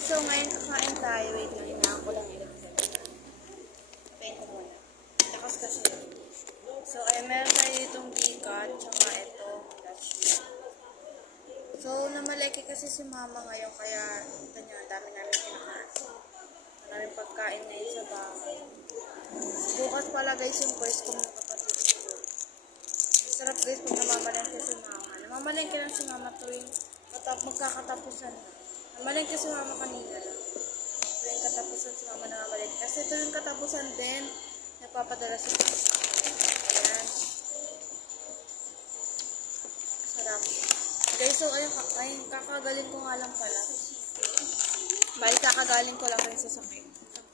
So, ngayon kakain tayo. Wait lang, hinaan ko lang ilog. Pain ko muna. Lakas kasi. So, meron tayo itong bigat, tsaka ito. So, namaleki kasi si mama ngayon, kaya ito nyo, ang dami namin kinakain. Ang daming pagkain ngayon sa bahay. Bukas pala guys yung first ko ng kapatid ko. Sarap guys pag namamalengke si mama. Namamalengke lang si mama tuwing magkakatapusan na. Namalengke si mama kanina lang. Tuwing katapusan si mama namamalengke. Kasi tuwing katapusan din, nagpapadala si mama. Ayan. Sarap. Guys, so ayun, kakagaling ko nga lang pala. Bali, kakagaling ko lang rin sa sakit.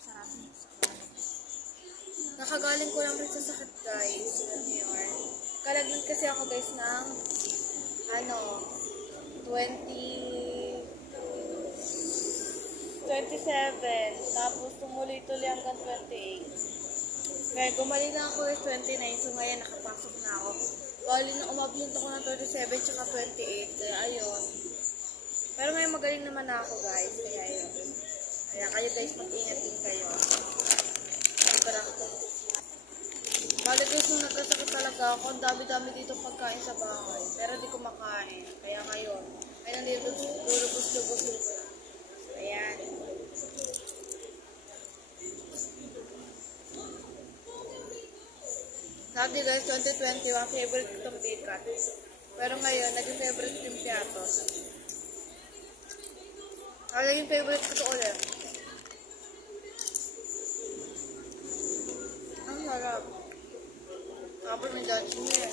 Sarap. Kakagaling ko lang rin sa sakit, guys. Yun. Kalaglag kasi ako, guys, ng 27. Tapos, tumuloy-tuloy hanggang 28. Kaya gumaling na ako is 29. So, ngayon, nakapasok na ako. Bali na umablunto ko ng 27 tsaka 28. Kaya, ayun. Pero ngayon, magaling naman na ako, guys. Kaya, ayun. Kaya, kayo, guys, mag-ingat din kayo. Bali, guys, nung nagkasakit talaga ako, ang dami-dami dito pagkain sa bahay. Pero di ko makain. Kaya, ngayon. Ayun, lulubos-lubos ko na. Ayan. Sabi guys, 2021, favorite ko itong bigat. Pero ngayon, naging favorite ko yung piatos. Naging favorite ko ito ulit. Ang sarap. Tapos may dutch niya.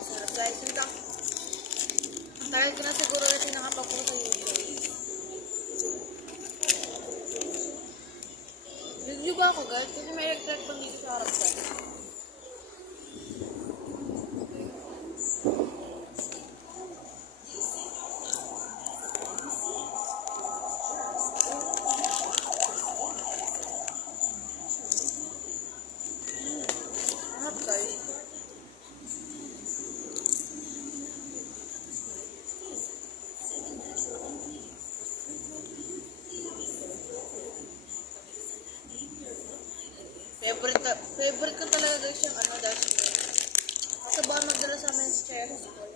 Sarap guys. Tagal ko na siguro kasi nakapag-post sa YouTube. Review ba ako guys? Kasi may electric pang dito sa harap guys. Harap guys. Favorite ko talaga guys yung dash mo. Kasi ba magdala sa amin sa chair sa school.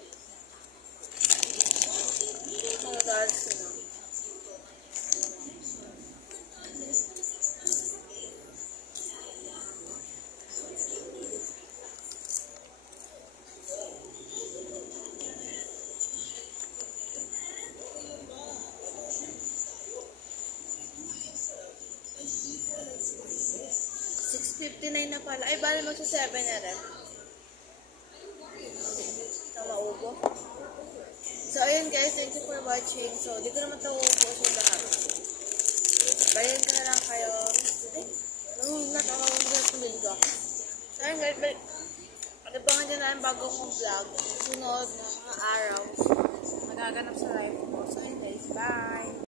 Dash mo. $6.59 na pala. Ay, bali magsa 7 na rin. Na maubo. So, ayun guys. Thank you for watching. So, di ko naman ito uubos yung lahat. Bayan ka na lang kayo. Ay, nangungulat ako sa tumiga. So, ayun guys. Ano pa nga dyan na yung bago kong vlog. Sunod na mga araw. Magaganap sa life ko. So, ayun guys. Bye!